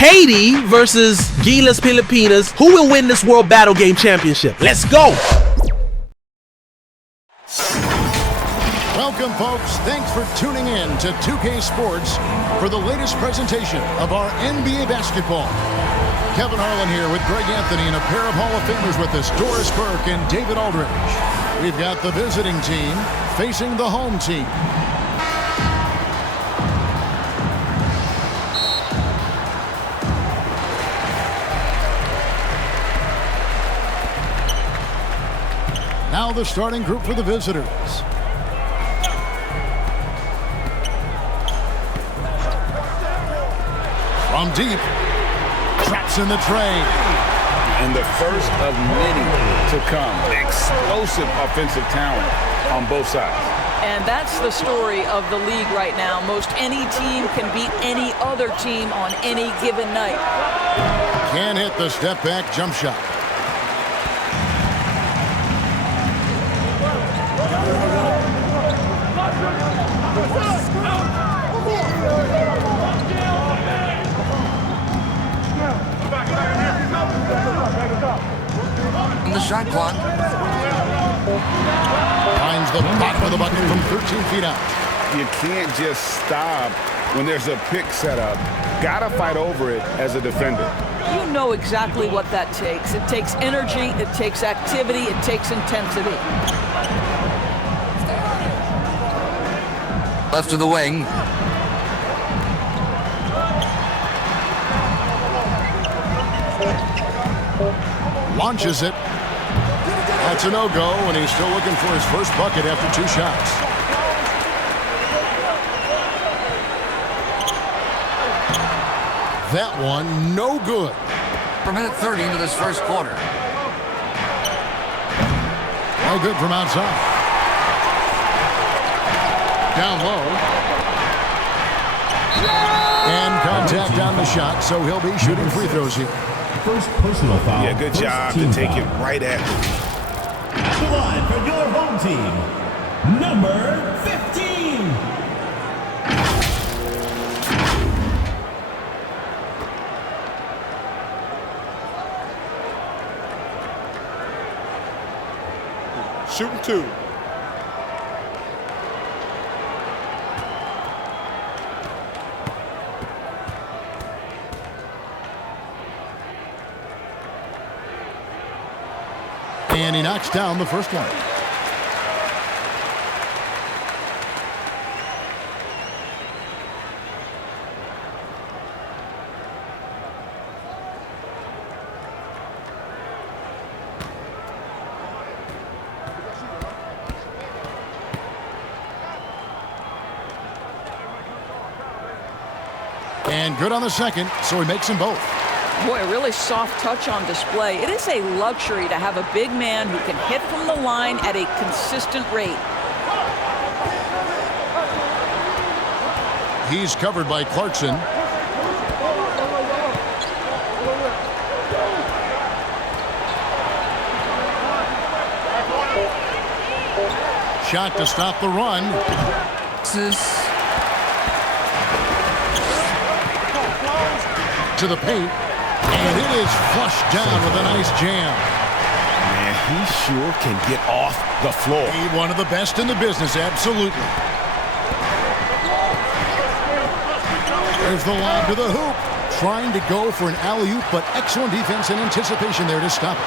Haiti versus GILAS Pilipinas. Who will win this World Battle Game Championship? Let's go! Welcome, folks. Thanks for tuning in to 2K Sports for the latest presentation of our NBA basketball. Kevin Harlan here with Greg Anthony and a pair of Hall of Famers with us, Doris Burke and David Aldridge. We've got the visiting team facing the home team. Now the starting group for the visitors. From deep, traps in the tray. And the first of many to come. Explosive offensive talent on both sides. And that's the story of the league right now. Most any team can beat any other team on any given night. Can hit the step back jump shot. The shot clock. Finds the bottom of the bucket from 13 feet out. You can't just stop when there's a pick set up. Gotta fight over it as a defender. You know exactly what that takes. It takes energy, it takes activity, it takes intensity. Left of the wing. Launches it. That's a no-go, and he's still looking for his first bucket after 2 shots. That one, no good. For minute 30 into this first quarter. No good from outside. Down low. And contact on the shot, so he'll be shooting free throws here. First personal foul. Yeah, good job to take it right at him. At the line for your home team, number 15. Shooting 2. And he knocks down the first one. And good on the second, so he makes them both. Boy, a really soft touch on display. It is a luxury to have a big man who can hit from the line at a consistent rate. He's covered by Clarkson. Shot to stop the run. To the paint. And it is flushed down with a nice jam. Man, he sure can get off the floor. He's one of the best in the business, absolutely. There's the lob to the hoop. Trying to go for an alley-oop, but excellent defense and anticipation there to stop it.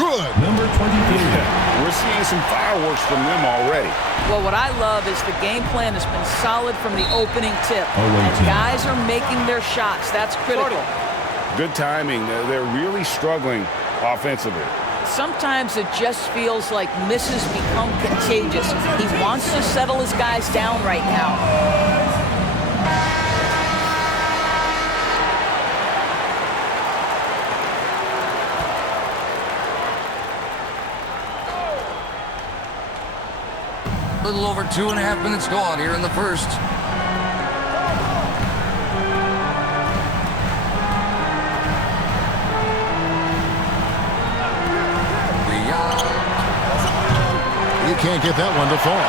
Good. Number 23. Yeah, we're seeing some fireworks from them already. Well, what I love is the game plan has been solid from the opening tip. And guys are making their shots. That's critical. Good timing. They're really struggling offensively. Sometimes it just feels like misses become contagious. He wants to settle his guys down right now. A little over 2.5 minutes gone here in the first. You can't get that one to fall.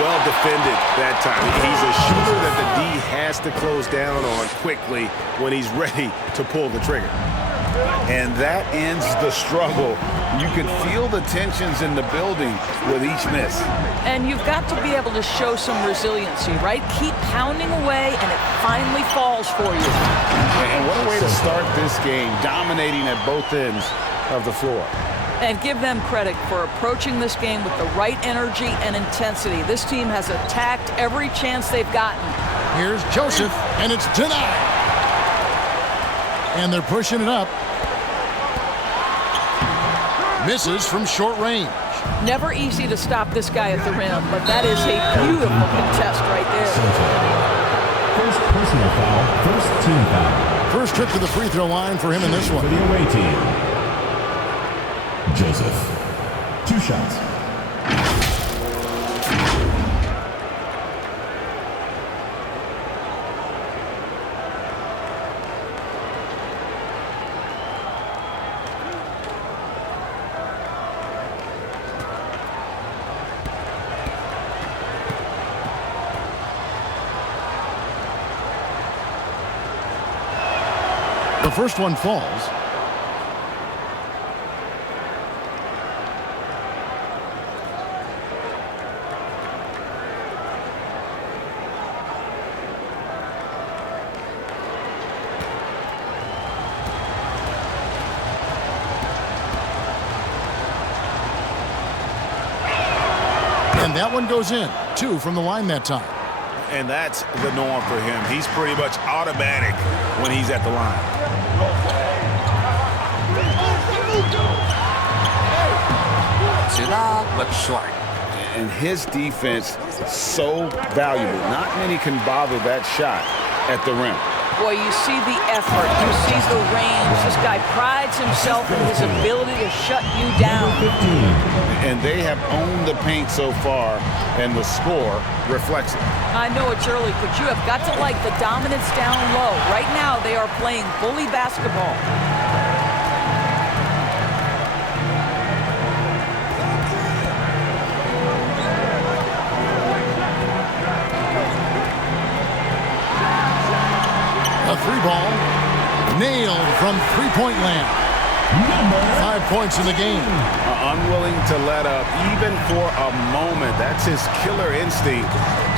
Well defended that time. He's a shooter that the D has to close down on quickly when he's ready to pull the trigger. And that ends the struggle. You can feel the tensions in the building with each miss. And you've got to be able to show some resiliency, right? Keep pounding away, and it finally falls for you. And what a way to start this game, dominating at both ends of the floor. And give them credit for approaching this game with the right energy and intensity. This team has attacked every chance they've gotten. Here's Joseph, and it's denied. And they're pushing it up. Misses from short range. Never easy to stop this guy at the rim, but that is a beautiful contest right there. First personal foul, first team foul. First trip to the free throw line for him in this one. For the away team, Joseph. 2 shots. The first one falls. And that one goes in. 2 from the line that time. And that's the norm for him. He's pretty much automatic when he's at the line. But short. And his defense so valuable. Not many can bother that shot at the rim. Boy, you see the effort, you see the range. This guy prides himself in his ability to shut you down. And they have owned the paint so far, and the score reflects it. I know it's early, but you have got to like the dominance down low. Right now, they are playing bully basketball. A 3-ball. Nailed from three-point land. 5 points in the game. Unwilling to let up even for a moment. That's his killer instinct,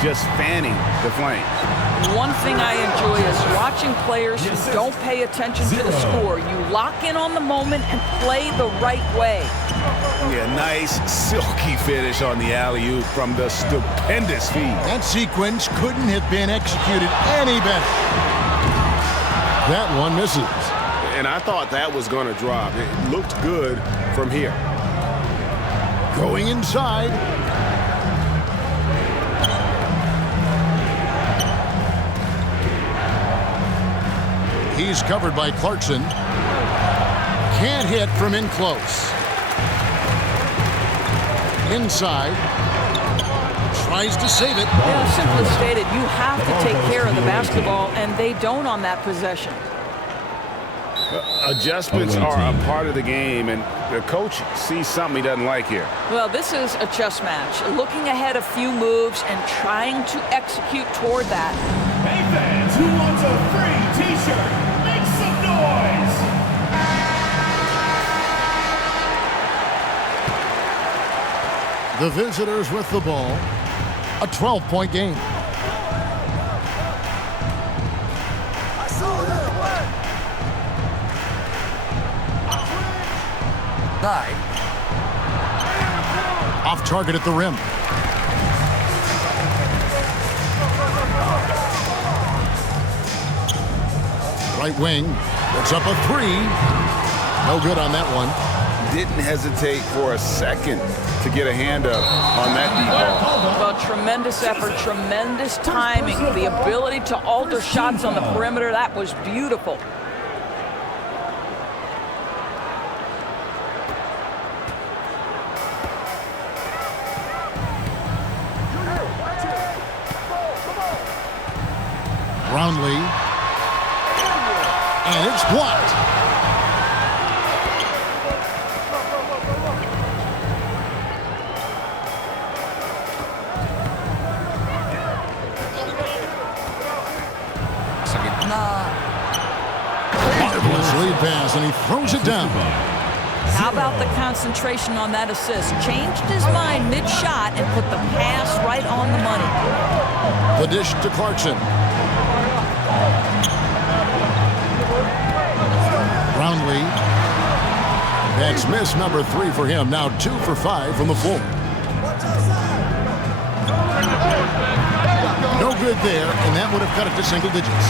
just fanning the flames. One thing I enjoy is watching players who don't pay attention to the score. You lock in on the moment and play the right way. Yeah, nice silky finish on the alley-oop from the stupendous feed. That sequence couldn't have been executed any better. That one misses. And I thought that was going to drop. It looked good from here. Going inside. He's covered by Clarkson. Can't hit from in close. Inside. Tries to save it. Yeah, simply stated, you have to take care of the basketball, and they don't on that possession. Adjustments are a part of the game, and the coach sees something he doesn't like here. Well, this is a chess match. Looking ahead a few moves and trying to execute toward that. Hey fans, who wants a free t-shirt? Make some noise! The visitors with the ball. A 12-point game. Off target at the rim. Right wing. Puts up a 3. No good on that one. Didn't hesitate for a second to get a hand up on that deep ball. Well, tremendous effort, tremendous timing, the ability to alter shots on the perimeter. That was beautiful. Brownlee. And it's blocked. Marvelous lead pass, and he throws it down. How about the concentration on that assist? Changed his mind mid-shot and put the pass right on the money. The dish to Clarkson. Brownlee. That's miss number 3 for him. Now 2 for 5 from the floor. No good there, and that would have cut it to single digits.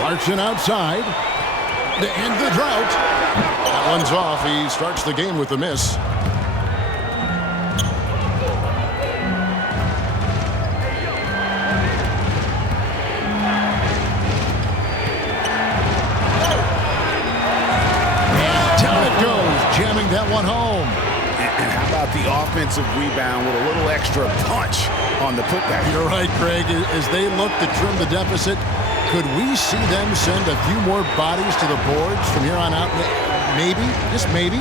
Clarkson outside to end the drought. That one's off. He starts the game with a miss. Jamming that one home. And how about the offensive rebound with a little extra punch on the putback? You're right, Craig. As they look to trim the deficit, could we see them send a few more bodies to the boards from here on out? Maybe, just maybe.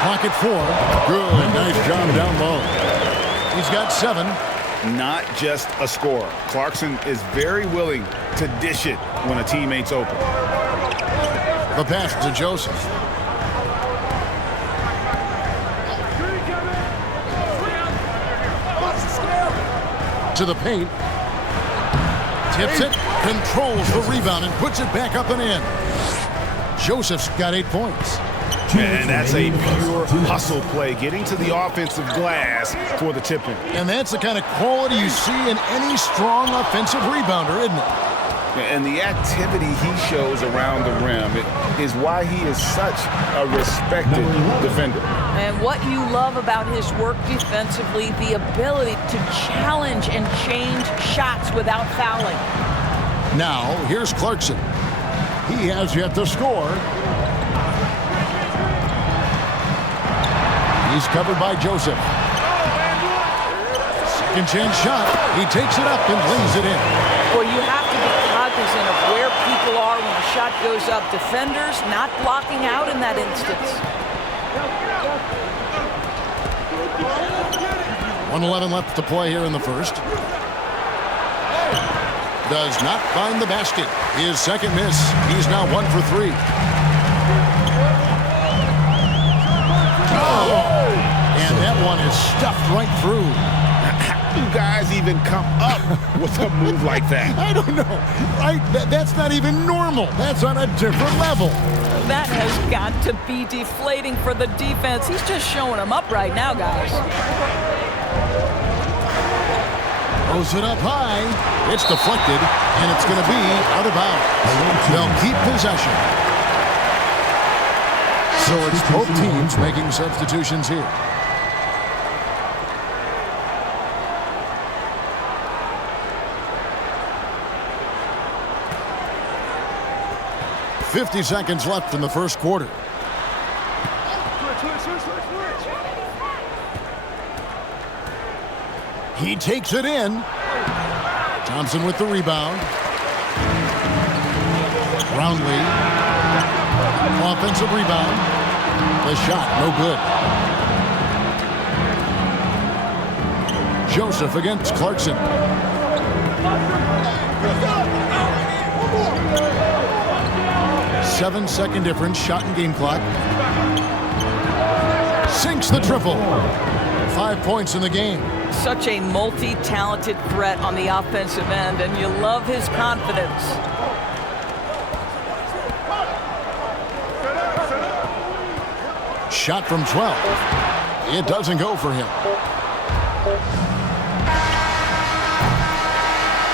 Clock at 4. Good, nice job down low. He's got 7. Not just a scorer. Clarkson is very willing to dish it when a teammate's open. The pass to Joseph. To the paint. Tips it, controls the rebound, and puts it back up and in. Joseph's got 8 points. And that's a pure hustle play, getting to the offensive glass for the tip-in. And that's the kind of quality you see in any strong offensive rebounder, isn't it? And the activity he shows around the rim is why he is such a respected defender. And what you love about his work defensively, the ability to challenge and change shots without fouling. Now, here's Clarkson. He has yet to score. He's covered by Joseph. Second chance shot. He takes it up and lays it in. Well, you have to be cognizant of where people are when the shot goes up. Defenders not blocking out in that instance. 1:11 left to play here in the first. Does not find the basket. His second miss. He's now 1 for 3. And that one is stuffed right through. How do guys even come up with a move like that? I don't know. That's not even normal. That's on a different level. That has got to be deflating for the defense. He's just showing them up right now, guys. Throws it up high. It's deflected, and it's going to be out of bounds. They'll keep possession. So it's both teams making substitutions here. .50 seconds left in the first quarter. He takes it in. Thompson with the rebound. Brownlee. Offensive rebound. The shot, no good. Joseph against Clarkson. Seven-second difference, shot and game clock. Sinks the triple. 5 points in the game. Such a multi-talented threat on the offensive end, and you love his confidence. Shot from 12. It doesn't go for him.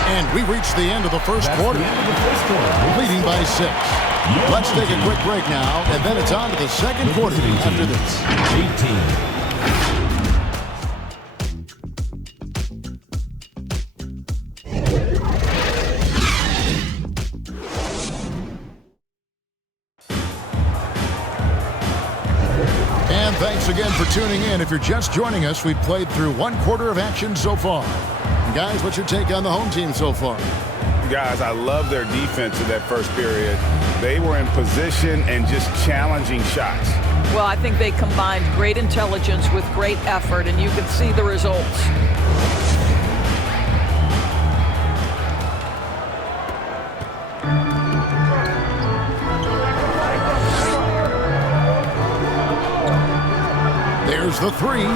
And we reach the end of the first quarter. Leading by 6. Let's take a quick break now, and then it's on to the second quarter after this. 18. Thanks again for tuning in. If you're just joining us, we've played through 1 quarter of action so far. And guys, what's your take on the home team so far? Guys, I love their defense in that first period. They were in position and just challenging shots. Well, I think they combined great intelligence with great effort, and you can see the results. There's the three.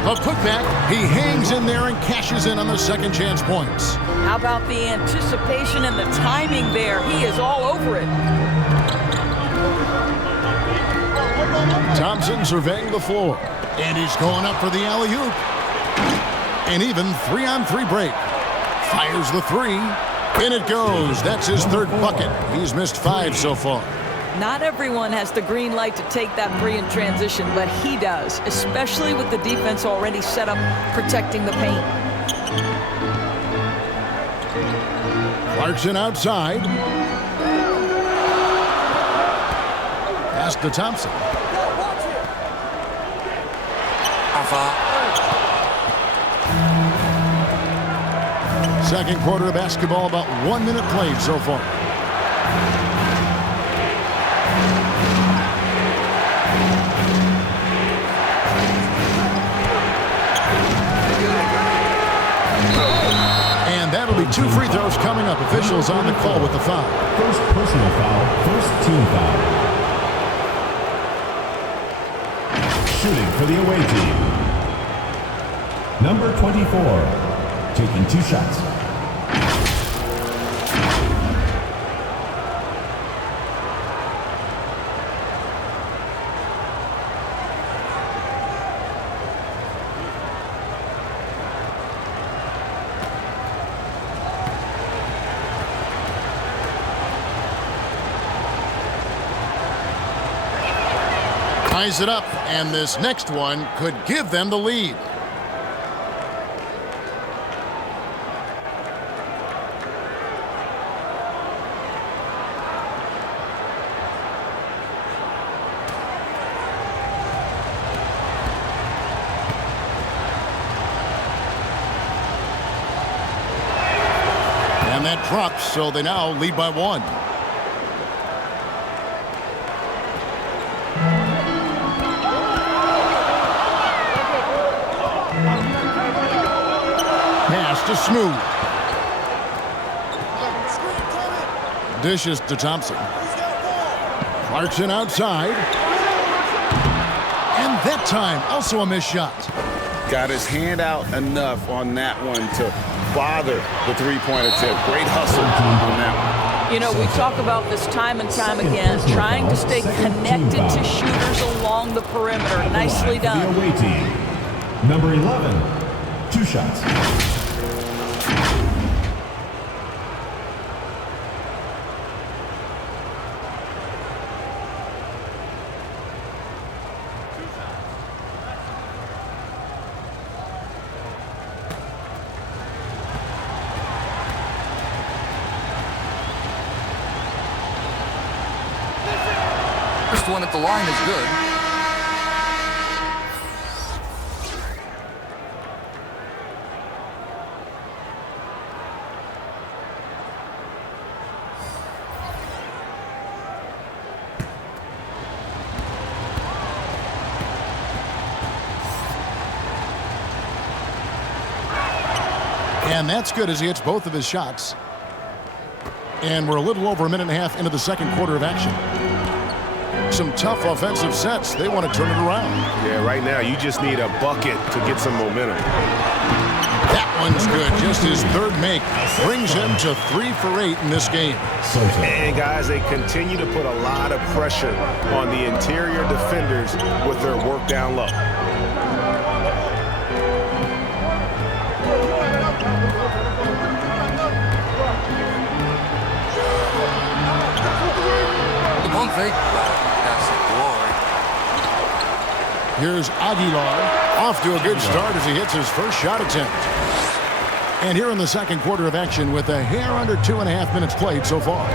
A putback. He hangs in there and cashes in on the second chance points. How about the anticipation and the timing there? He is all over it. Thompson surveying the floor. And he's going up for the alley-oop. An even 3-on-3 break. Fires the three. In it goes. That's his third bucket. He's missed 5 so far. Not everyone has the green light to take that three in transition, but he does, especially with the defense already set up protecting the paint. Clarkson outside. Pass to Thompson. Second quarter of basketball, about 1 minute played so far. And that'll be 2 free throws coming up. Officials on the call with the foul. First personal foul, first team foul. Shooting for the away team. Number 24, taking 2 shots. Ties it up, and this next one could give them the lead. And that drops, so they now lead by 1. Pass to Smooth. Dishes to Thompson. Clarkson outside. And that time, also a missed shot. Got his hand out enough on that one to bother the three-point attempt. Great hustle on that one. You know, we talk about this time and time again, trying to stay connected to shooters along the perimeter. Nicely done. The away team. Number 11, 2 shots. First one at the line is good. And that's good as he hits both of his shots. And we're a little over 1.5 minutes into the second quarter of action. Some tough offensive sets. They want to turn it around. Yeah, right now you just need a bucket to get some momentum. That one's good. Just his third make brings him to 3 for 8 in this game. Sotto. And guys, they continue to put a lot of pressure on the interior defenders with their work down low. The pump fake. That's glory. Here's Aguilar. Off to a good start as he hits his first shot attempt. And here in the second quarter of action with a hair under 2.5 minutes played so far.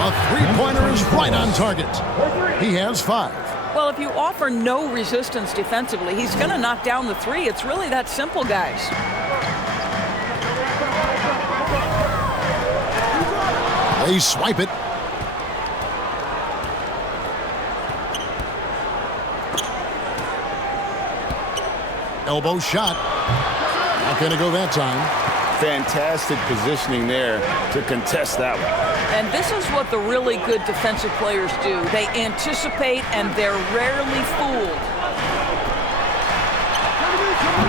A three-pointer is right on target. He has 5. Well, if you offer no resistance defensively, he's going to knock down the three. It's really that simple, guys. They swipe it. Elbow shot. Not going to go that time. Fantastic positioning there to contest that one. And this is what the really good defensive players do. They anticipate, and they're rarely fooled.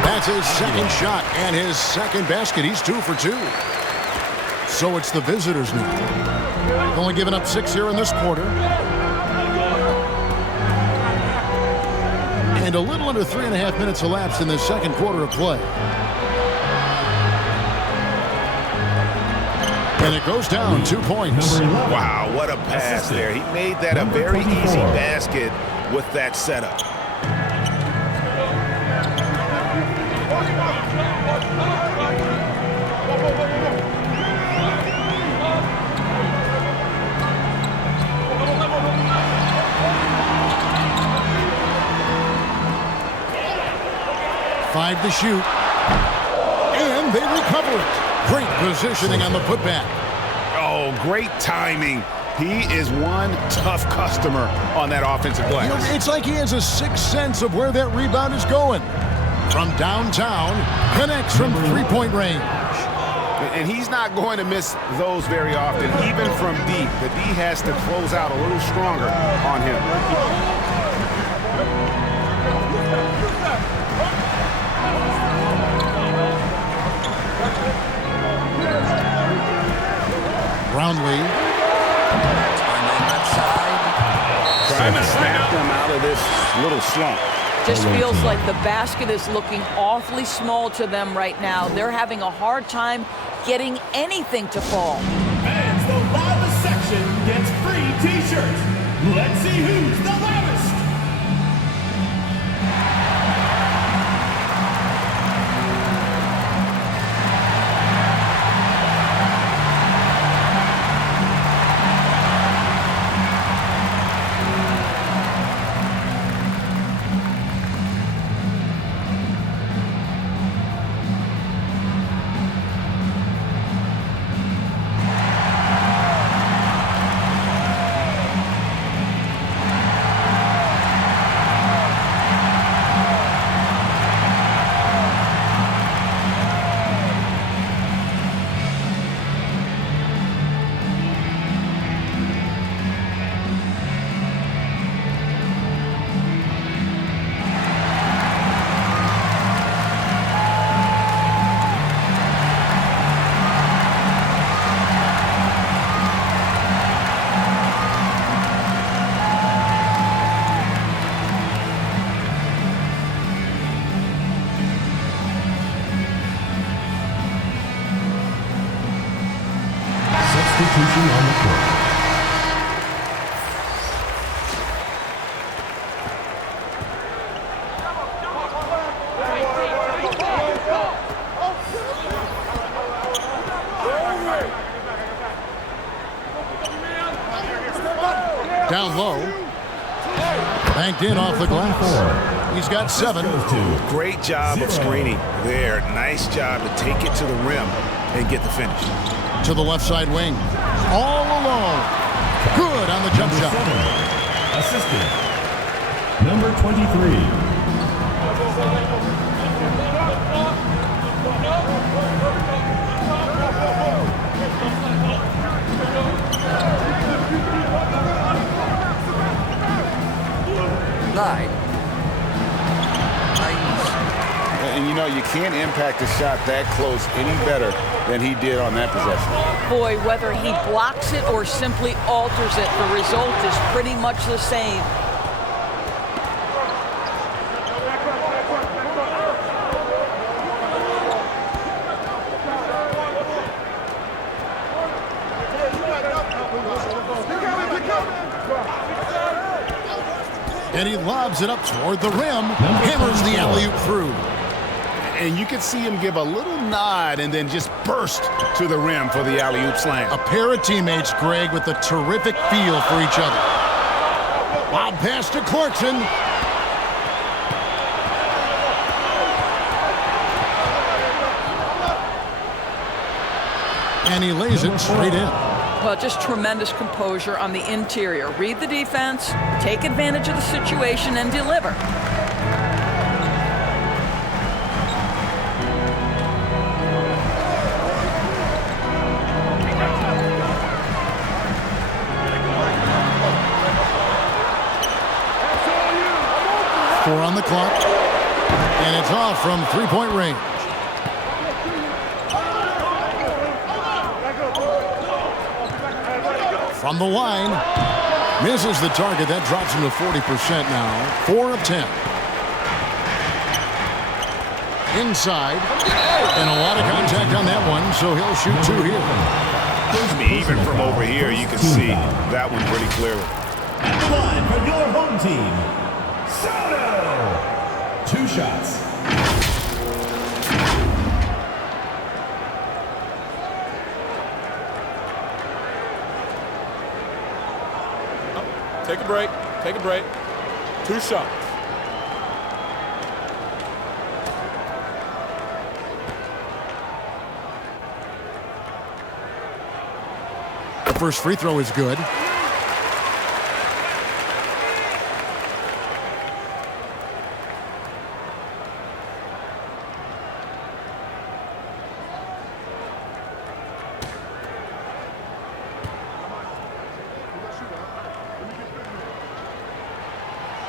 That's his second shot and his second basket. He's 2 for 2. So it's the visitors now. Only giving up 6 here in this quarter. And a little under 3.5 minutes elapsed in the second quarter of play. And it goes down 2 points. Wow, what a pass there. He made that a very easy basket with that setup. Five to shoot. And they recover it. Great positioning on the putback. Oh, great timing. He is one tough customer on that offensive glass. It's like he has a sixth sense of where that rebound is going. From downtown, connects from three-point range. And he's not going to miss those very often, even from deep. The D has to close out a little stronger on him. Brownlee. Trying to snap them out of this little slump. Just feels like the basket is looking awfully small to them right now. They're having a hard time getting anything to fall. Fans, the loudest section gets free t-shirts. Let's see who's the loudest. Substitution on the court. Down low. Banked in off the glass. He's got 7. Great job of screening there. Nice job to take it to the rim and get the finish. To the left side wing. All alone. Good on the jump shot. Assistant. Number 23. Nice. And you know, you can't impact a shot that close any better than he did on that possession. Boy, whether he blocks it or simply alters it, the result is pretty much the same. And he lobs it up toward the rim. Hammers the alley-oop through. And you can see him give a little nod and then just burst to the rim for the alley-oop slam. A pair of teammates, Greg, with a terrific feel for each other. Lob pass to Clarkson. And he lays it straight in. Well, just tremendous composure on the interior. Read the defense, take advantage of the situation, and deliver. Four on the clock. And it's off from three-point range. From the line, misses the target. That drops him to 40% now. 4 of 10. Inside, and a lot of contact on that one, so he'll shoot 2 here. Even from over here, you can see that one pretty clearly. At the line for your home team, Sotto. 2 shots. Take a break. Take a break. 2 shots. The first free throw is good.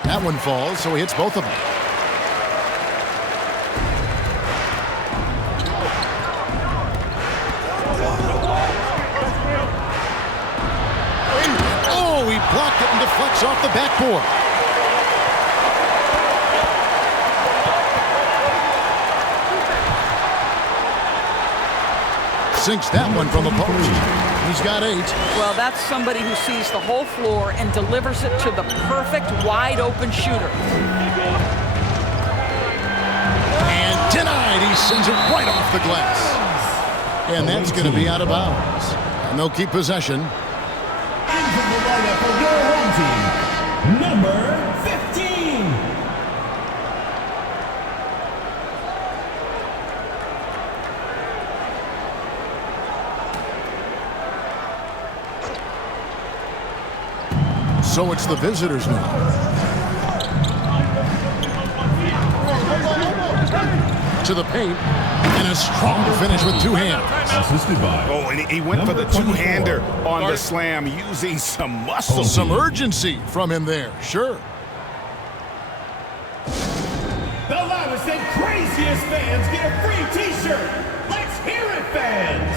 That one falls, so he hits both of them. Oh, he blocked it and deflects off the backboard. Sinks that one from the post. He's got 8. Well, that's somebody who sees the whole floor and delivers it to the perfect wide-open shooter. And denied. He sends it right off the glass. And that's going to be out of bounds. And they'll keep possession. Into the lineup for your home team, number 15. So it's the visitors now. To the paint. And a strong finish with 2 hands. Assisted by. Oh, and he went for the two-hander on the slam, using some muscle. Some urgency from him there. Sure. The loudest and craziest fans get a free t-shirt. Let's hear it, fans.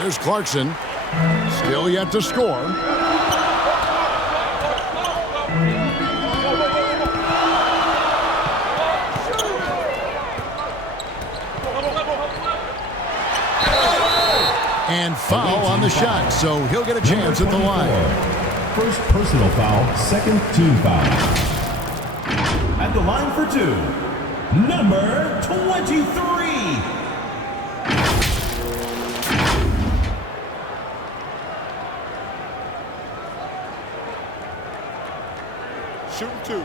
Here's Clarkson. Still yet to score. And foul on the shot, so he'll get a chance at the line. First personal foul, second team foul. At the line for 2, number 23. 2.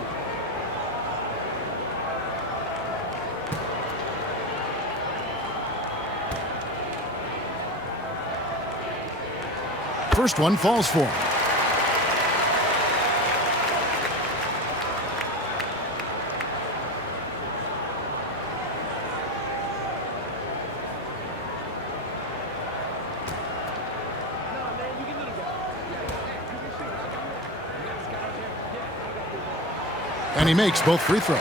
First one falls for him. And he makes both free throws.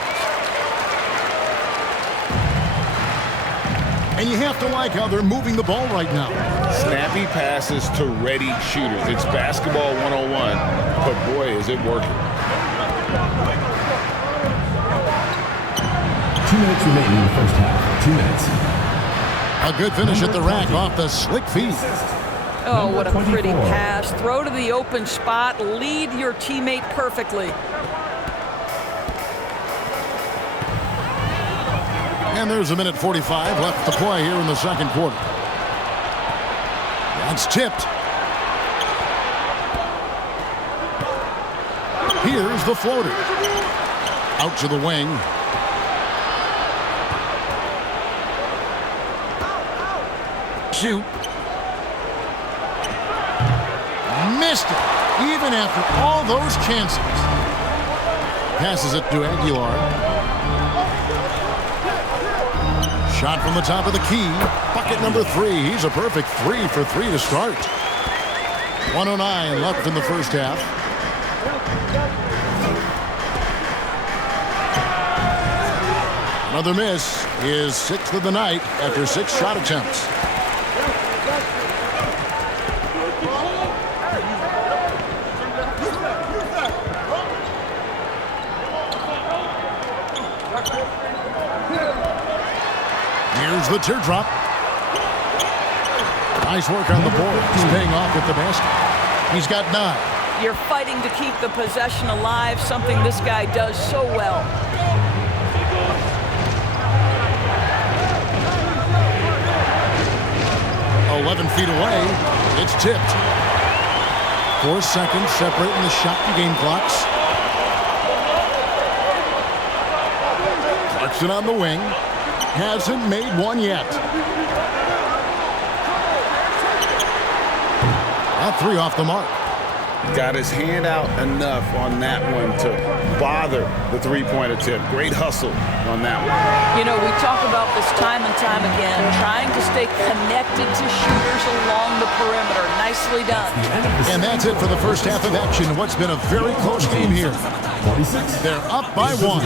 And you have to like how they're moving the ball right now. Snappy passes to ready shooters. It's basketball 101, but boy, is it working. 2 minutes remaining in the first half. 2 minutes. A good finish at the rack off the slick feed. Oh, what a pretty pass. Throw to the open spot. Lead your teammate perfectly. And there's a minute 45 left to play here in the second quarter. That's tipped. Here's the floater. Out to the wing. Shoot. Missed it, even after all those chances. Passes it to Aguilar. Shot from the top of the key. Bucket number 3. He's a perfect 3 for 3 to start. 1:09 left in the first half. Another miss. His 6th of the night after 6 shot attempts. Here's the teardrop. Nice work on the board. He's paying off with the basket. He's got 9. You're fighting to keep the possession alive, something this guy does so well. "11 feet away. It's tipped. 4 seconds separating the shot and game clocks. Clarkson on the wing. Hasn't made one yet. That 3 off the mark. Got his hand out enough on that one to bother the three-point attempt. Great hustle on that one. You know, we talk about this time and time again, trying to stay connected to shooters along the perimeter. Nicely done. And that's it for the first half of action. What's been a very close game here. 46. They're up by 1.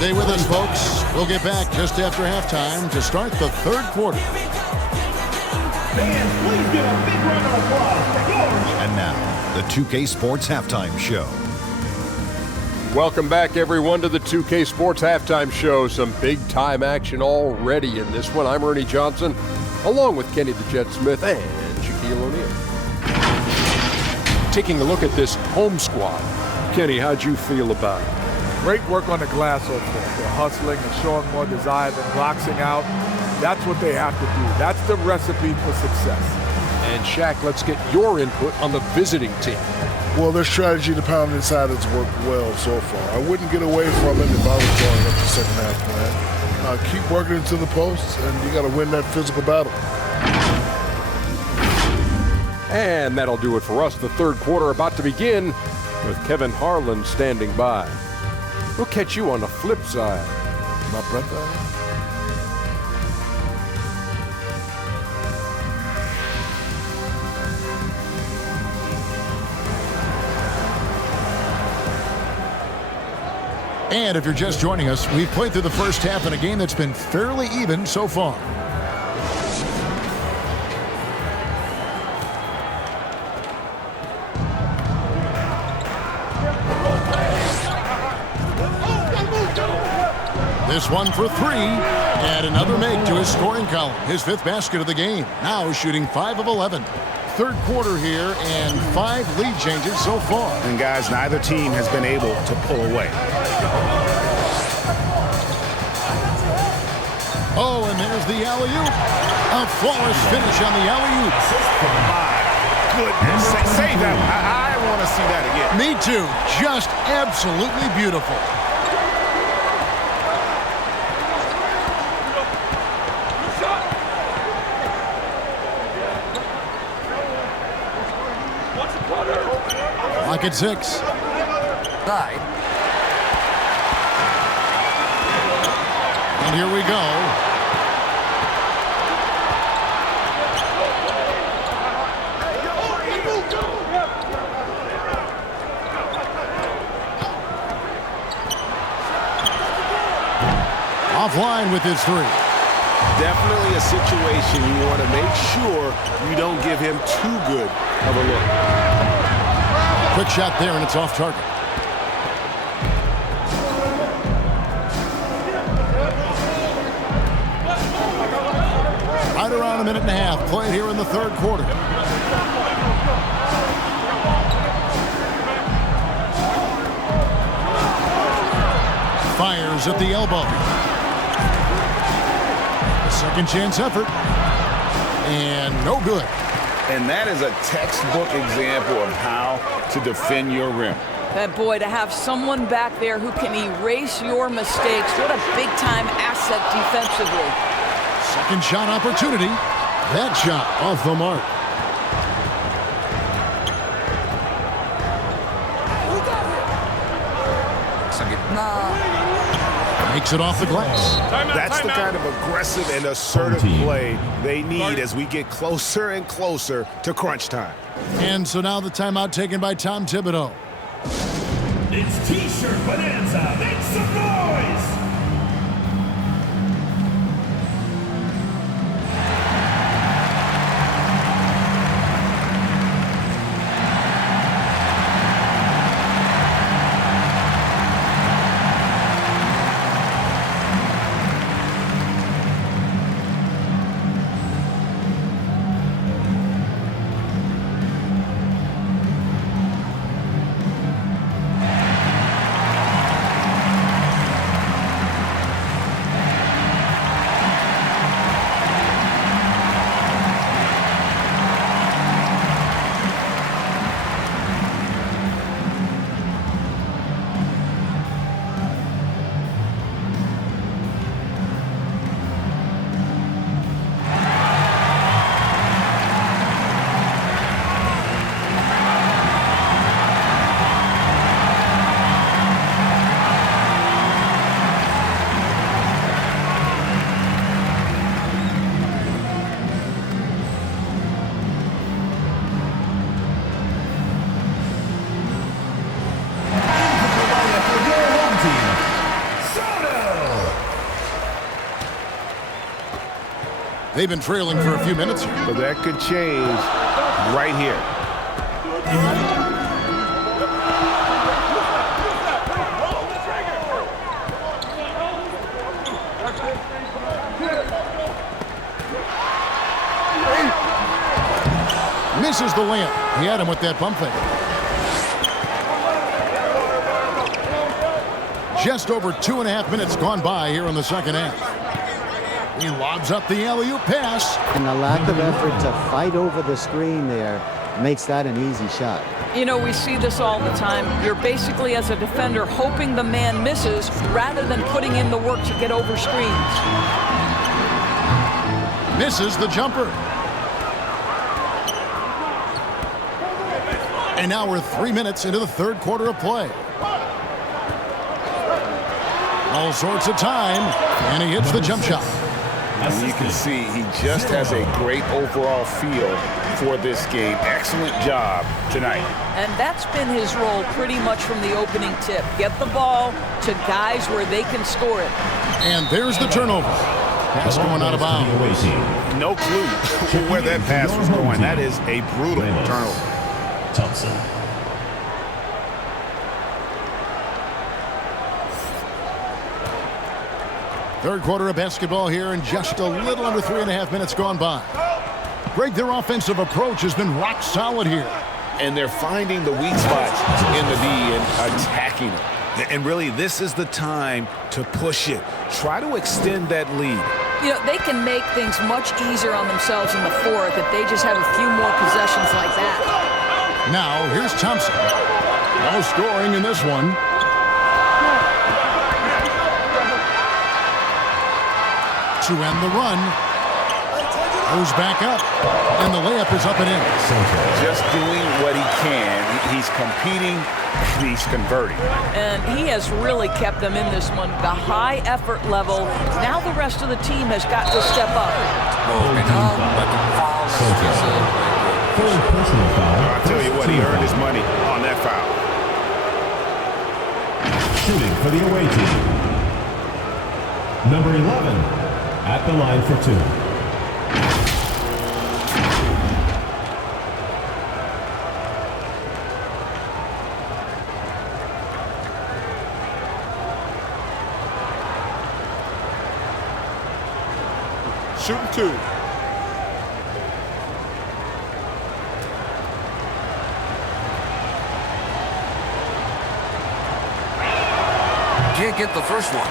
Stay with us, folks. We'll get back just after halftime to start the third quarter. Fans, please give a big round of applause. And now, the 2K Sports Halftime Show. Welcome back, everyone, to the 2K Sports Halftime Show. Some big-time action already in this one. I'm Ernie Johnson, along with Kenny the Jet Smith and Shaquille O'Neal. Taking a look at this home squad. Kenny, how'd you feel about it? Great work on the glass so far. They're hustling and showing more desire than boxing out. That's what they have to do. That's the recipe for success. And Shaq, let's get your input on the visiting team. Well, their strategy to pound inside has worked well so far. I wouldn't get away from it if I was going up the second half, man. Keep working into the posts, and you got to win that physical battle. And that'll do it for us. The third quarter about to begin with Kevin Harlan standing by. We'll catch you on the flip side. My brother. And if you're just joining us, we've played through the first half in a game that's been fairly even so far. This one for 3, and another make to his scoring column. His 5th basket of the game. Now shooting 5 of 11. Third quarter here, and 5 lead changes so far. And guys, neither team has been able to pull away. Oh, and there's the alley-oop. A flawless finish on the alley-oop. goodness. Save that one. I want to see that again. Me too. Just absolutely beautiful. Lock at 6. Side. And here we go. Offline with his 3. Definitely a situation you want to make sure you don't give him too good of a look. Quick shot there, and it's off target. Right around a minute and a half played here in the third quarter. Fires at the elbow. Second chance effort. And no good. And that is a textbook example of how to defend your rim. That boy, to have someone back there who can erase your mistakes, what a big-time asset defensively. Second shot opportunity. That shot off the mark. Makes it off the glass. That's the kind of aggressive and assertive play they need as we get closer and closer to crunch time. And so now the timeout taken by Tom Thibodeau. It's T-shirt Bonanza. Make some noise! They've been trailing for a few minutes here. But that could change right here. Misses the layup. He had him with that pump fake. Just over 2.5 minutes gone by here in the second half. He lobs up the alley-oop pass. And the lack of effort to fight over the screen there makes that an easy shot. You know, we see this all the time. You're basically, as a defender, hoping the man misses rather than putting in the work to get over screens. Misses the jumper. And now we're 3 minutes into the third quarter of play. All sorts of time, and he hits the jump shot. And you can see he just has a great overall feel for this game. Excellent job tonight. And that's been his role pretty much from the opening tip. Get the ball to guys where they can score it. And there's the turnover. Pass going out of bounds. No clue where that pass was going. That is a brutal turnover. Thompson. Third quarter of basketball here, and just a little under 3.5 minutes gone by. Greg, their offensive approach has been rock solid here. And they're finding the weak spots in the D and attacking it. And really, this is the time to push it. Try to extend that lead. You know, they can make things much easier on themselves in the fourth if they just have a few more possessions like that. Now, here's Thompson. No scoring in this one. To end the run. Goes back up. And the layup is up and in. Just doing what he can. He's competing. He's converting. And he has really kept them in this one. The high effort level. Now the rest of the team has got to step up. Third personal foul. I'll tell you what, he earned his money on that foul. Shooting for the away team. Number 11 at the line for two. Shooting two. Can't get the first one.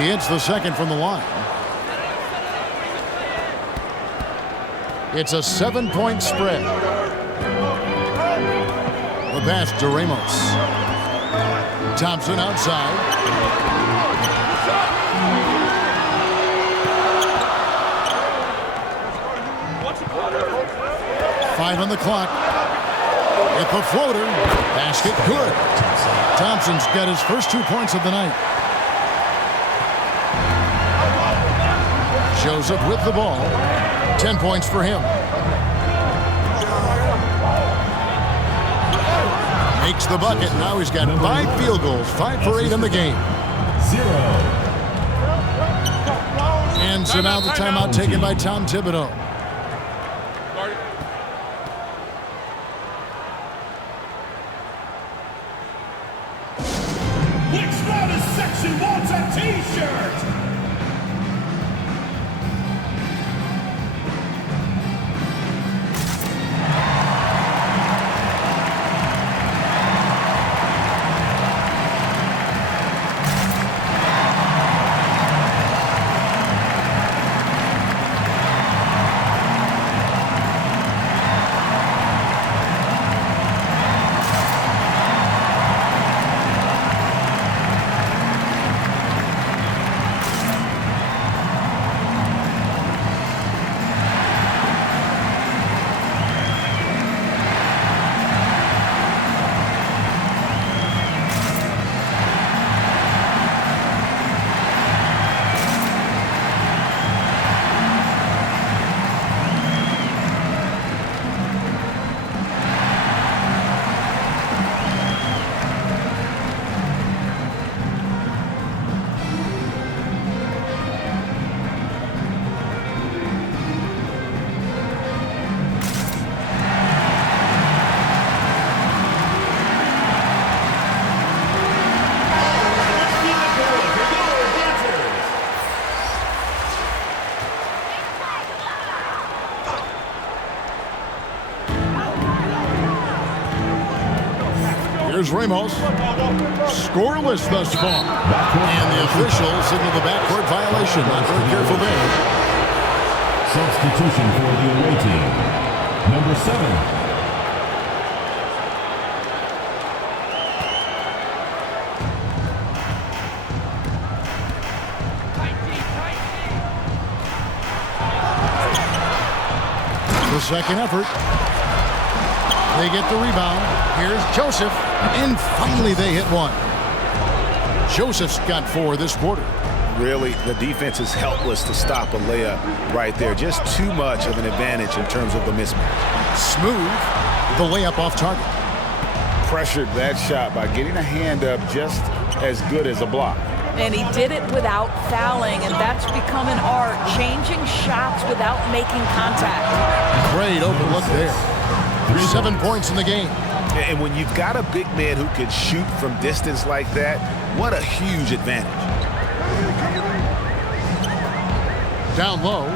He hits the second from the line. It's a 7-point spread. The pass to Ramos. Thompson outside. Five on the clock. Hit the floater. Basket good. Thompson's got his first 2 points of the night. Joseph with the ball. 10 points for him. Makes the bucket. Now he's got 5 field goals. 5 for 8 in the game. 0. And so now the timeout taken by Tom Thibodeau. Which loudest section wants a t-shirt? Here's Ramos. Scoreless thus far. And the officials signal the backcourt violation. Not very careful there. Substitution for the away team. Number 7. The second effort. They get the rebound. Here's Joseph. And finally they hit one. Joseph's got 4 this quarter. Really, the defense is helpless to stop a layup right there. Just too much of an advantage in terms of the mismatch. Smooth. The layup off target. Pressured that shot by getting a hand up just as good as a block. And he did it without fouling, and that's become an art, changing shots without making contact. Great open look there. 7 points in the game. And when you've got a big man who can shoot from distance like that, what a huge advantage. Down low.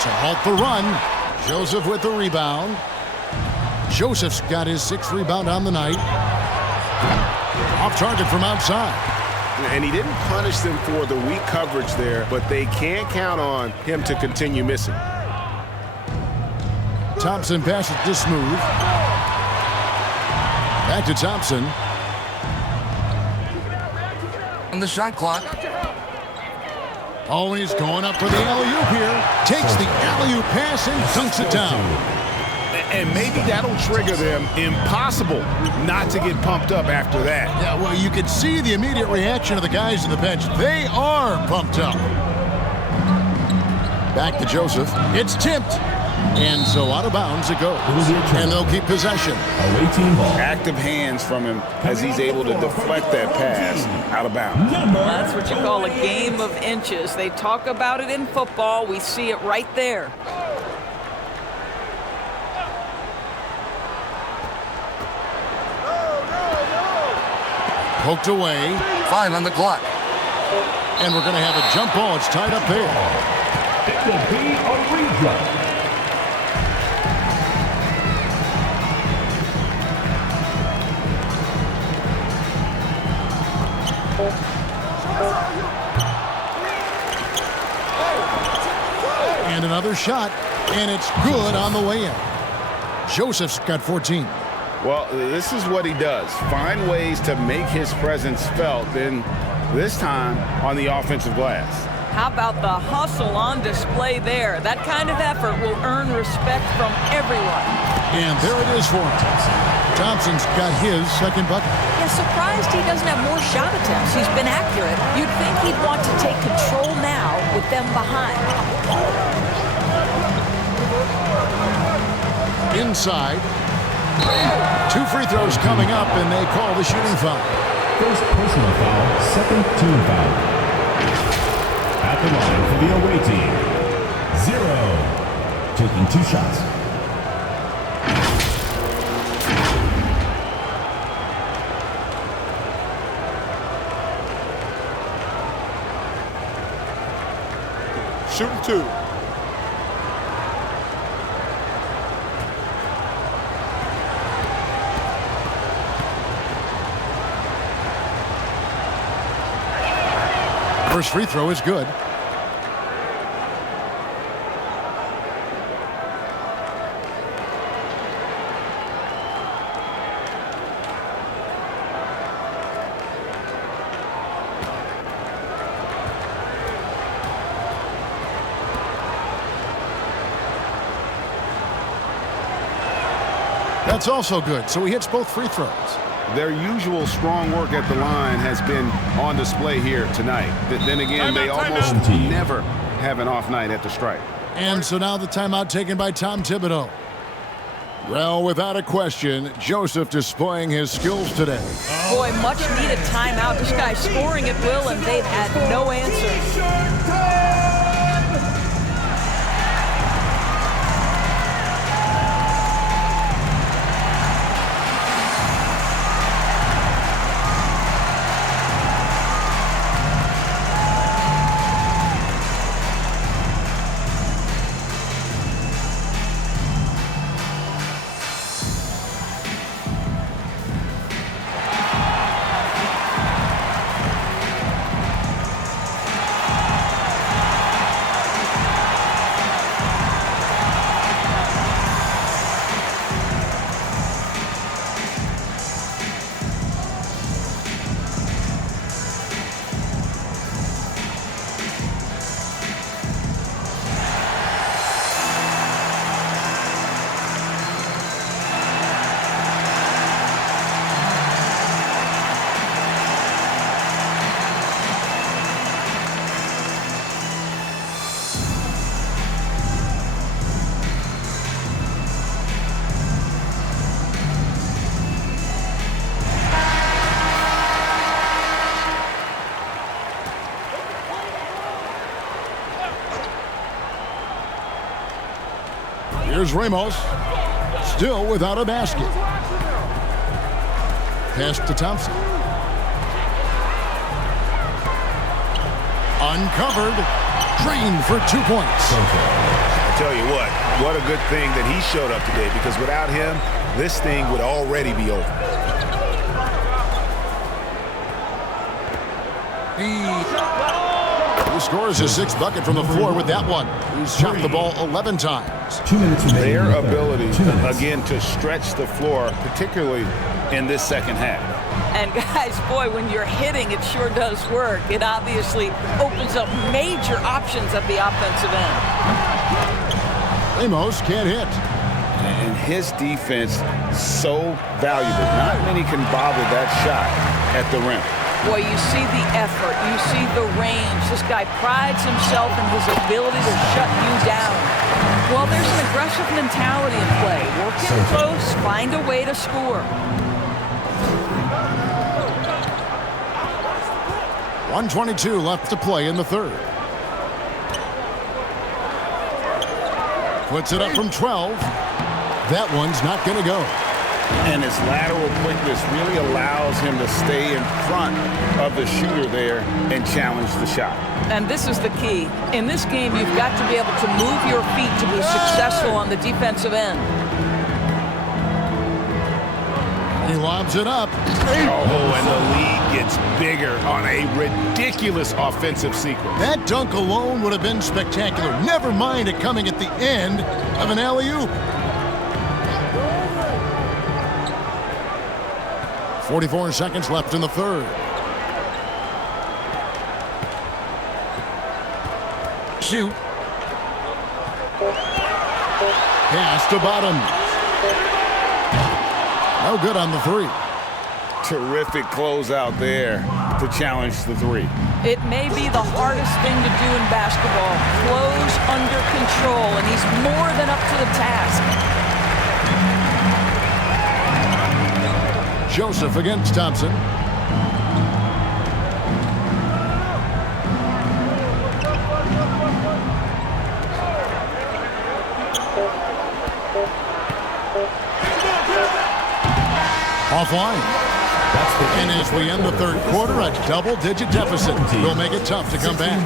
To halt the run. Joseph with the rebound. Joseph's got his 6th rebound on the night. Off target from outside. And he didn't punish them for the weak coverage there, but they can't count on him to continue missing. Thompson passes to Smooth. Back to Thompson. And the shot clock. Always going up for the alley-oop here. Takes the alley-oop pass and dunks it down. And maybe that'll trigger them. Impossible not to get pumped up after that. Yeah, well, you can see the immediate reaction of the guys on the bench. They are pumped up. Back to Joseph. It's tipped. And so out of bounds it goes. And they'll keep possession. Active hands from him as he's able to deflect that pass out of bounds. That's what you call a game of inches. They talk about it in football. We see it right there. Poked away. 5 on the clock. And we're going to have a jump ball. It's tied up there. It will be a rejump. And another shot, and it's good on the way in. Joseph's got 14. Well, this is what he does. Find ways to make his presence felt, then this time on the offensive glass. How about the hustle on display there? That kind of effort will earn respect from everyone. And there it is for him. Thompson's got his 2nd bucket. Yeah, surprised he doesn't have more shot attempts. He's been accurate. You'd think he'd want to take control now with them behind. Inside. 2 free throws coming up, and they call the shooting foul. First personal foul, 2nd team foul. At the line for the away team, 0. Taking 2 shots. Shooting 2. First free throw is good. That's also good, so he hits both free throws. Their usual strong work at the line has been on display here tonight. Then again, they almost never have an off night at the stripe. And so now the timeout taken by Tom Thibodeau. Well, without a question, Joseph displaying his skills today. Boy, much needed timeout. This guy's scoring at will, and they've had no answer. Here's Ramos, still without a basket. Pass to Thompson. Uncovered. Drained for 2 points. I tell you what a good thing that he showed up today, because without him, this thing would already be over. He scores his 6th bucket from the floor with that one. He's shot the ball 11 times. 2 minutes remaining. Their ability, again, to stretch the floor, particularly in this second half. And guys, boy, when you're hitting, it sure does work. It obviously opens up major options at the offensive end. Amos can't hit. And his defense so valuable. Not many can bother that shot at the rim. Boy, you see the effort, you see the range. This guy prides himself in his ability to shut you down. Well, there's an aggressive mentality in play. Work in close, find a way to score. 1:22 left to play in the third. Puts it up from 12. That one's not going to go. And his lateral quickness really allows him to stay in front of the shooter there and challenge the shot. And this is the key. In this game, you've got to be able to move your feet to be successful on the defensive end. He lobs it up. Oh, and the lead gets bigger on a ridiculous offensive sequence. That dunk alone would have been spectacular. Never mind it coming at the end of an alley-oop. 44 seconds left in the third. Shoot. Pass to bottom. No good on the three. Terrific closeout there to challenge the three. It may be the hardest thing to do in basketball. Close under control, and he's more than up to the task. Joseph against Thompson. Offline. And as we end the third quarter, a double-digit deficit will make it tough to come back.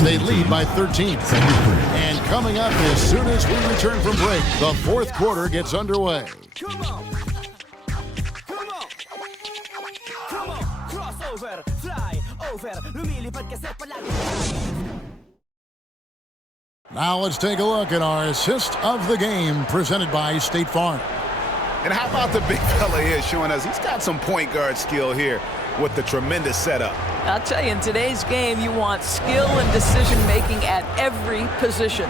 They lead by 13. And coming up as soon as we return from break, the fourth quarter gets underway. Now let's take a look at our assist of the game presented by State Farm. And how about the big fella here showing us he's got some point guard skill here with the tremendous setup. I'll tell you, in today's game, you want skill and decision-making at every position.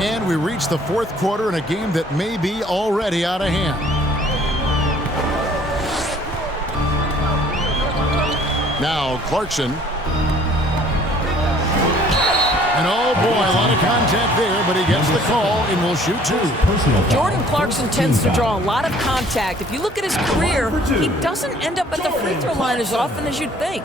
And we reach the fourth quarter in a game that may be already out of hand. Now Clarkson. And oh boy, a lot of contact there, but he gets the call and will shoot two. Jordan Clarkson tends to draw a lot of contact. If you look at his career, he doesn't end up at the free throw line as often as you'd think.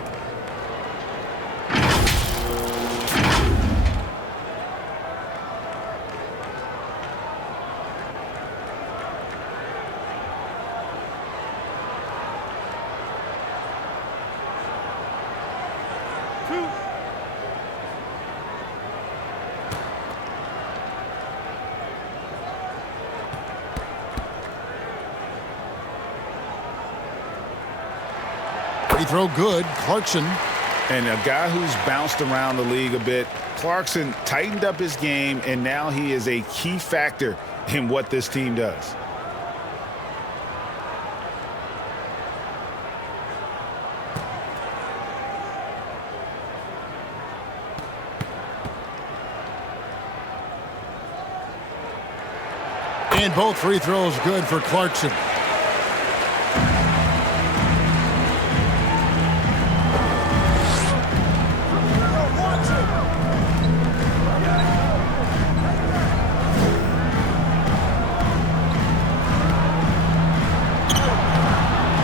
Free throw good, Clarkson. And a guy who's bounced around the league a bit, Clarkson tightened up his game, and now he is a key factor in what this team does. And both free throws good for Clarkson.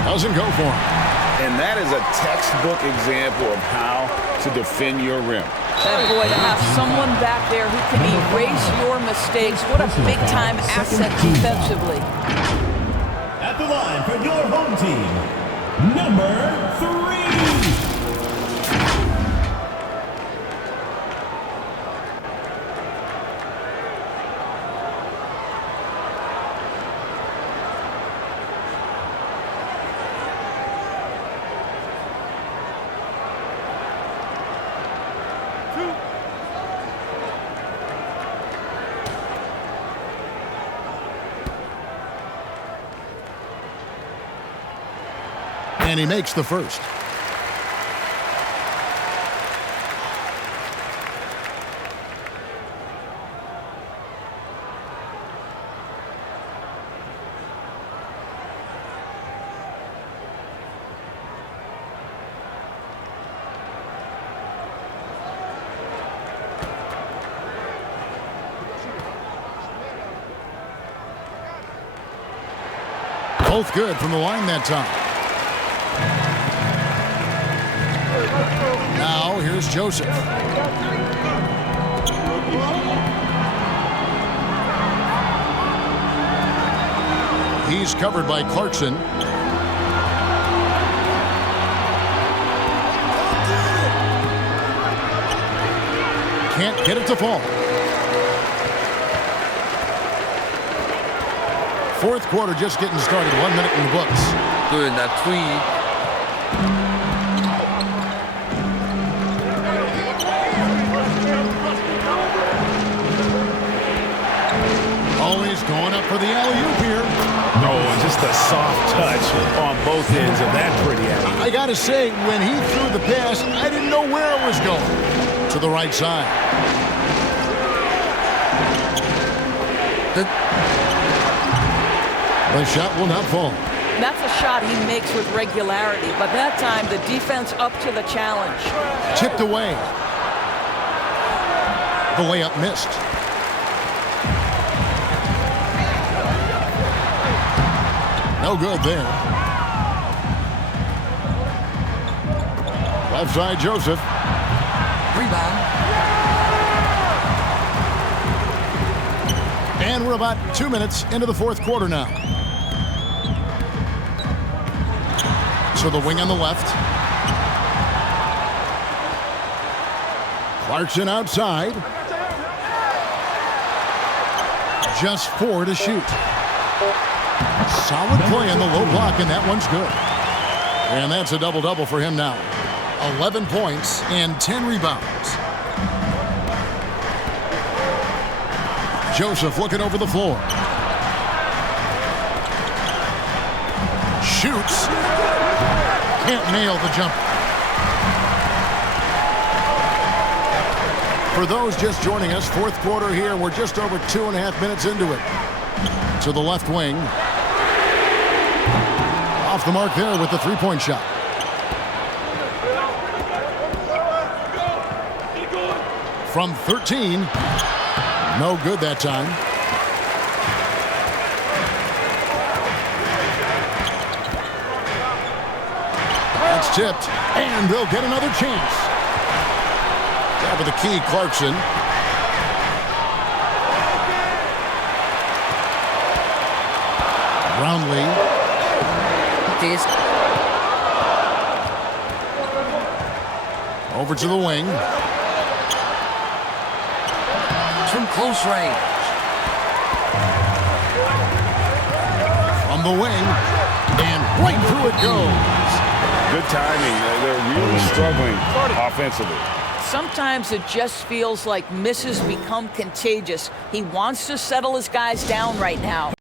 Doesn't go for him. And that is a textbook example of how to defend your rim. And boy, to have someone back there who can erase your mistakes, what a big-time asset defensively. At the line for your home team, number 3. And he makes the first. Both good from the line that time. Now here's Joseph. He's covered by Clarkson. Can't get it to fall. Fourth quarter just getting started. 1 minute in the books. Good, that tweet. Always going up for the alley-oop here. No, and just a soft touch on both ends of that pretty alley-oop. I got to say, when he threw the pass, I didn't know where it was going. To the right side. The shot will not fall. That's a shot he makes with regularity, but that time the defense up to the challenge. Chipped away. The layup missed. No good there. Left side, Joseph. Rebound. And we're about 2 minutes into the fourth quarter now. So the wing on the left. Clarkson outside. Just 4 to shoot. Solid play on the low block, and that one's good. And that's a double-double for him now. 11 points and 10 rebounds. Joseph looking over the floor. Shoots. Can't nail the jumper. For those just joining us, fourth quarter here. We're just over 2.5 minutes into it. To the left wing. Off the mark there with the three-point shot. From 13. No good that time. That's tipped, and they'll get another chance. Top of the key, Clarkson. Brownlee. Over to the wing. From close range. From the wing. And right through it goes. Good timing. They're really struggling offensively. Sometimes it just feels like misses become contagious. He wants to settle his guys down right now.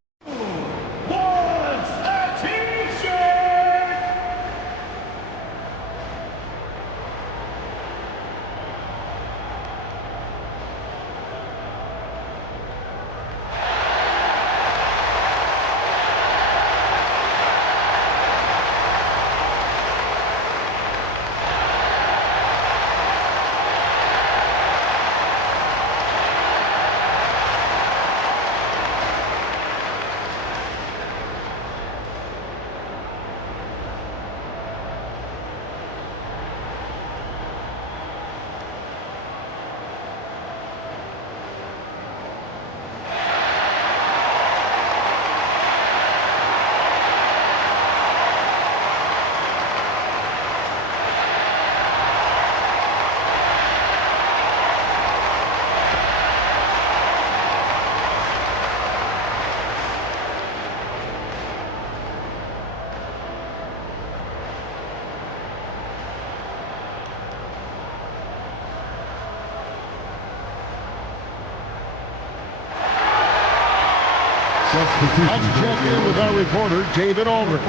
Let's check in with our reporter, David Aldridge.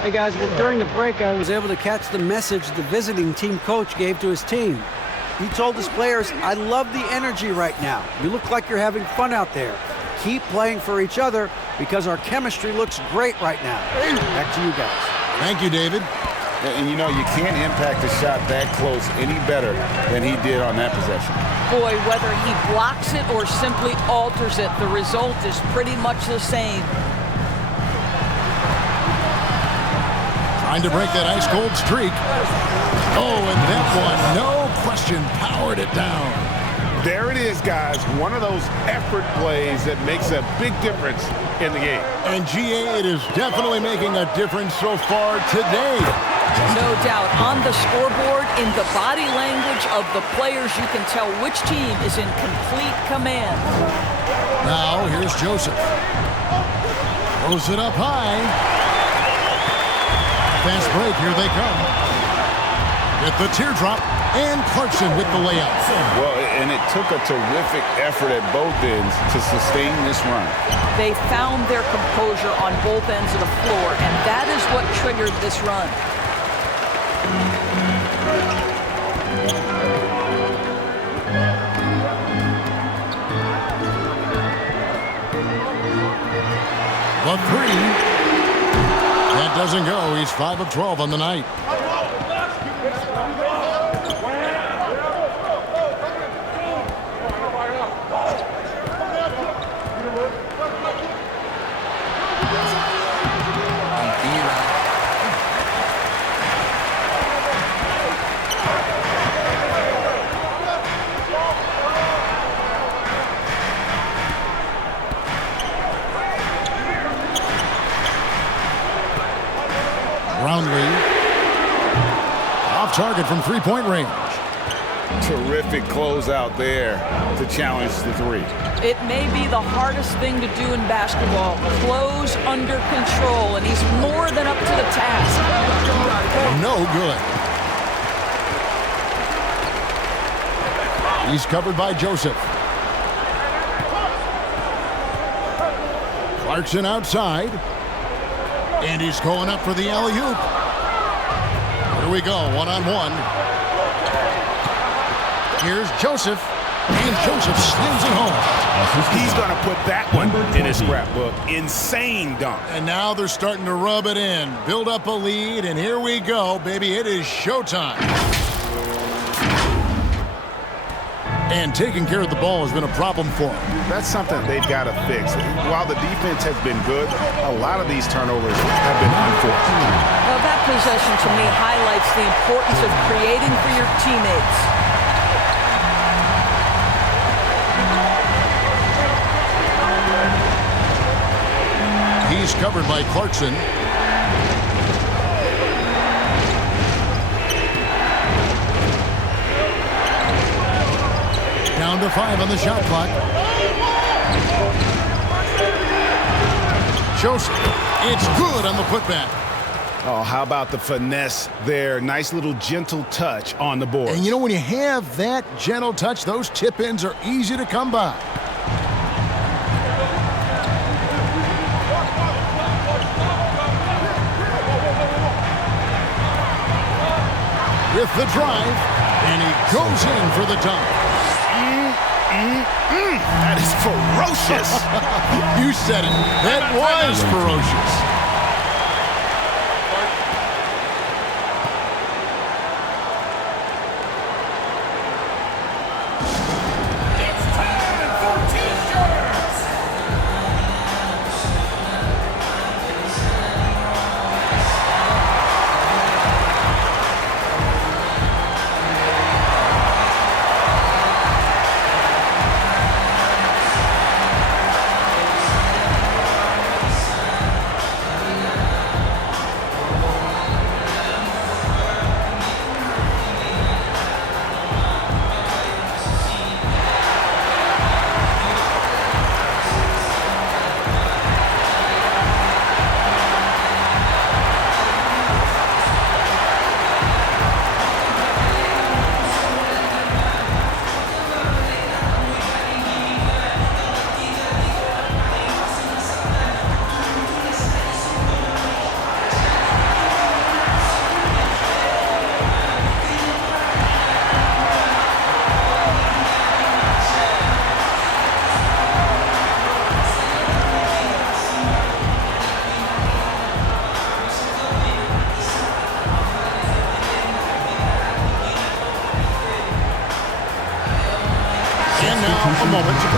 Hey guys, well, during the break, I was able to catch the message the visiting team coach gave to his team. He told his players, "I love the energy right now. You look like you're having fun out there. Keep playing for each other because our chemistry looks great right now." Back to you guys. Thank you, David. And you know, you can't impact a shot that close any better than he did on that possession. Boy, whether he blocks it or simply alters it, the result is pretty much the same. Trying to break that ice-cold streak. Oh, and that one, no question, powered it down. There it is, guys. One of those effort plays that makes a big difference in the game. And GA, it is definitely making a difference so far today. No doubt. On the scoreboard, in the body language of the players, you can tell which team is in complete command. Now, here's Joseph. Throws it up high. Fast break, here they come. With the teardrop, and Clarkson with the layup. Well, and it took a terrific effort at both ends to sustain this run. They found their composure on both ends of the floor, and that is what triggered this run. The three. That doesn't go. He's 5 of 12 on the night. Roundly. Off target from three-point range. Terrific closeout there to challenge the three. It may be the hardest thing to do in basketball. Close under control, and he's more than up to the task. No good. He's covered by Joseph. Clarkson outside. And he's going up for the alley-oop. Here we go, one-on-one. Here's Joseph. And Joseph slams it home. He's going to put that one in his scrapbook. Insane dunk. And now they're starting to rub it in. Build up a lead, and here we go, baby. It is showtime. And taking care of the ball has been a problem for them. That's something they've got to fix. While the defense has been good, a lot of these turnovers have been unforced. Well, that possession to me highlights the importance of creating for your teammates. He's covered by Clarkson. Down to 5 on the shot clock. Joseph, it's good on the putback. Oh, how about the finesse there? Nice little gentle touch on the board. And you know, when you have that gentle touch, those tip-ins are easy to come by. With the drive, and he goes in for the dunk. That is ferocious. You said it. That was ferocious.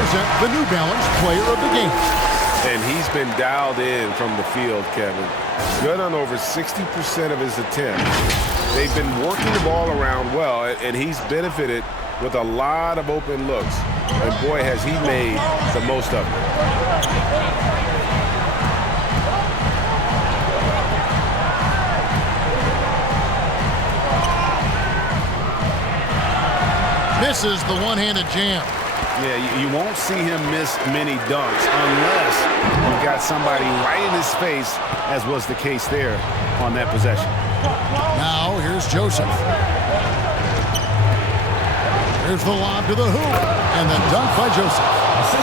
present the New Balance Player of the Game. And he's been dialed in from the field, Kevin. Good on over 60% of his attempts. They've been working the ball around well, and he's benefited with a lot of open looks. And boy, has he made the most of it. Misses the one-handed jam. Yeah, you won't see him miss many dunks unless you've got somebody right in his face, as was the case there on that possession. Now, here's Joseph. Here's the lob to the hoop, and the dunk by Joseph.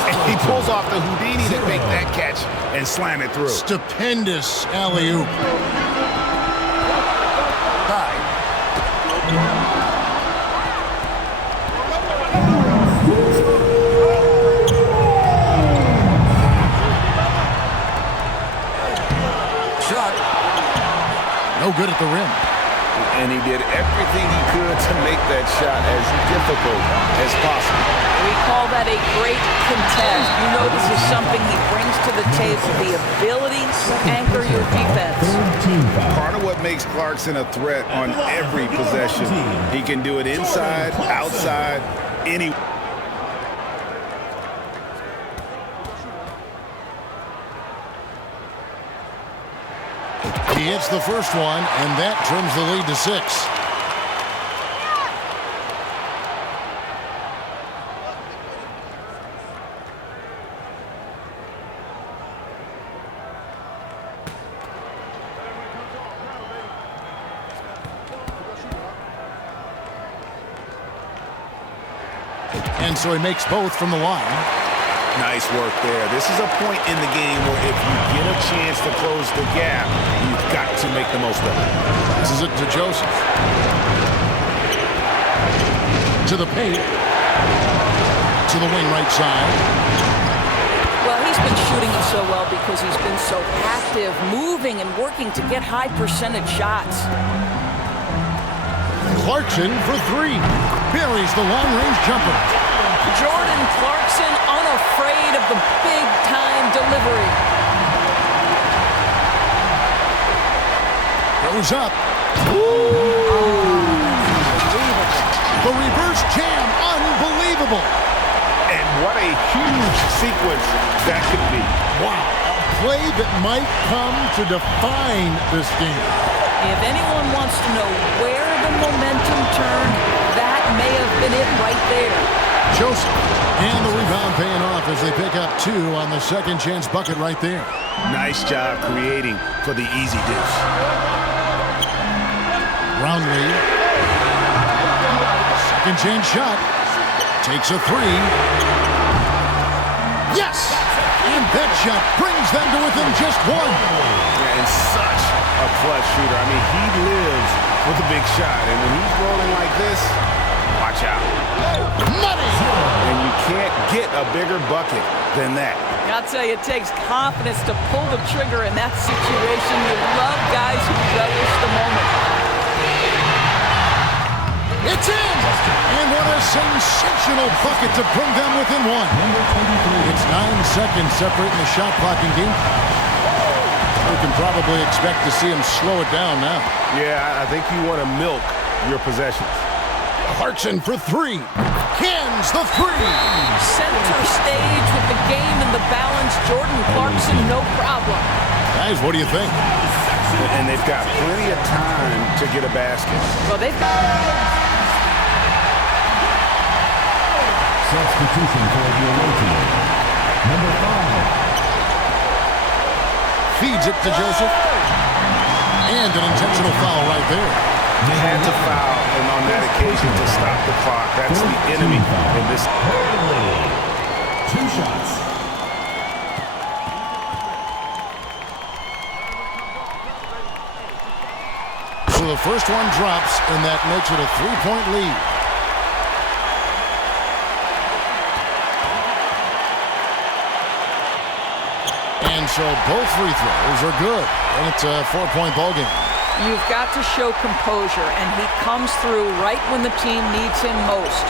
And he pulls off the Houdini to make that catch and slam it through. Stupendous alley-oop. No good at the rim. And he did everything he could to make that shot as difficult as possible. We call that a great contest. You know this is something he brings to the table, the ability to anchor your defense. Part of what makes Clarkson a threat on every possession. He can do it inside, outside, anywhere. He hits the first one, and that trims the lead to 6. And so he makes both from the line. Nice work there. This is a point in the game where if you get a chance to close the gap, you've got to make the most of it. This is it to Joseph. To the paint. To the wing right side. Well, he's been shooting it so well because he's been so active, moving and working to get high percentage shots. Clarkson for 3. Buries the long-range jumper. Jordan Clarkson unafraid of the big-time delivery. Goes up. The reverse jam, unbelievable. And what a huge sequence that could be. Wow, a play that might come to define this game. If anyone wants to know where the momentum turned, that may have been it right there. Joseph, and the rebound paying off as they pick up 2 on the second chance bucket right there. Nice job creating for the easy deuce. Brownlee. Second chance shot. Takes a 3. Yes! And that shot brings them to within just 1. And such a clutch shooter. I mean, he lives with a big shot. And when he's rolling like this, watch out. Money! And you can't get a bigger bucket than that. I'll tell you, it takes confidence to pull the trigger in that situation. You love guys who relish the moment. It's in! And what a sensational bucket to bring them within 1. It's 9 seconds separating the shot clock and game. We can probably expect to see him slow it down now. Yeah, I think you want to milk your possessions. Clarkson for 3. Cans the 3. Center stage with the game in the balance. Jordan Clarkson, no problem. Guys, what do you think? And they've got plenty of time to get a basket. Well, they've got... Substitution for the away team. Number 5. Feeds it to Joseph. And an intentional foul right there. They had to foul, and on that occasion to stop the clock. That's the enemy in this. 2 shots. So the first one drops, and that makes it a 3-point lead. And so both free throws are good, and it's a 4-point ball game. You've got to show composure, and he comes through right when the team needs him most.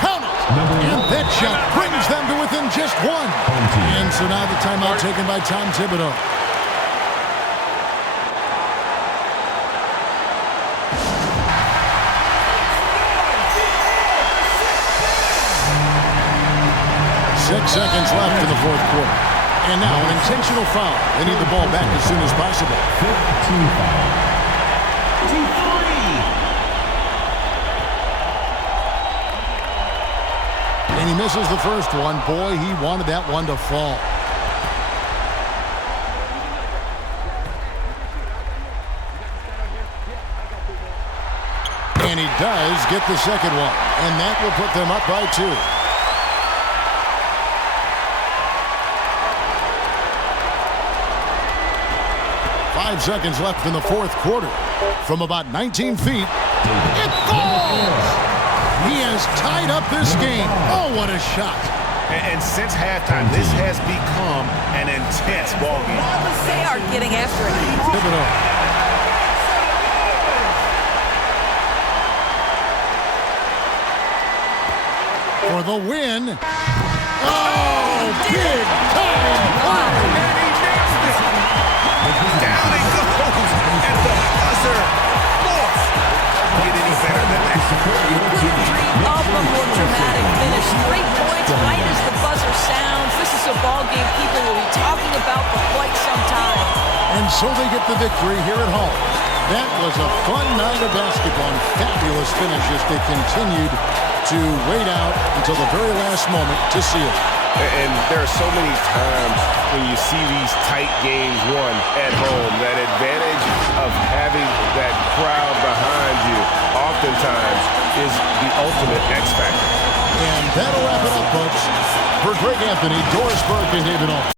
Count it! And that shot brings them to within just one. And so now the timeout taken by Tom Thibodeau. Seconds left in the fourth quarter. And now an intentional foul. They need the ball back as soon as possible. 15 foul. 3. And he misses the first one. Boy, he wanted that one to fall. And he does get the second one. And that will put them up by 2. Seconds left in the fourth quarter. From about 19 feet, it falls! He has tied up this game. Oh, what a shot. And since halftime, this has become an intense ball game. They are getting after it. For the win. Oh, big time. And he nails it. Down he goes at the buzzer. Fourth. Get any better than that. You couldn't dream of a more dramatic finish. 3 points, right as the buzzer sounds. This is a ball game people will be talking about for quite some time. And so they get the victory here at home. That was a fun night of basketball and fabulous finish as they continued to wait out until the very last moment to see it. And there are so many times when you see these tight games won at home, that advantage of having that crowd behind you oftentimes is the ultimate X factor. And that'll wrap it up, folks. For Greg Anthony, Doris Burke, and David Alt.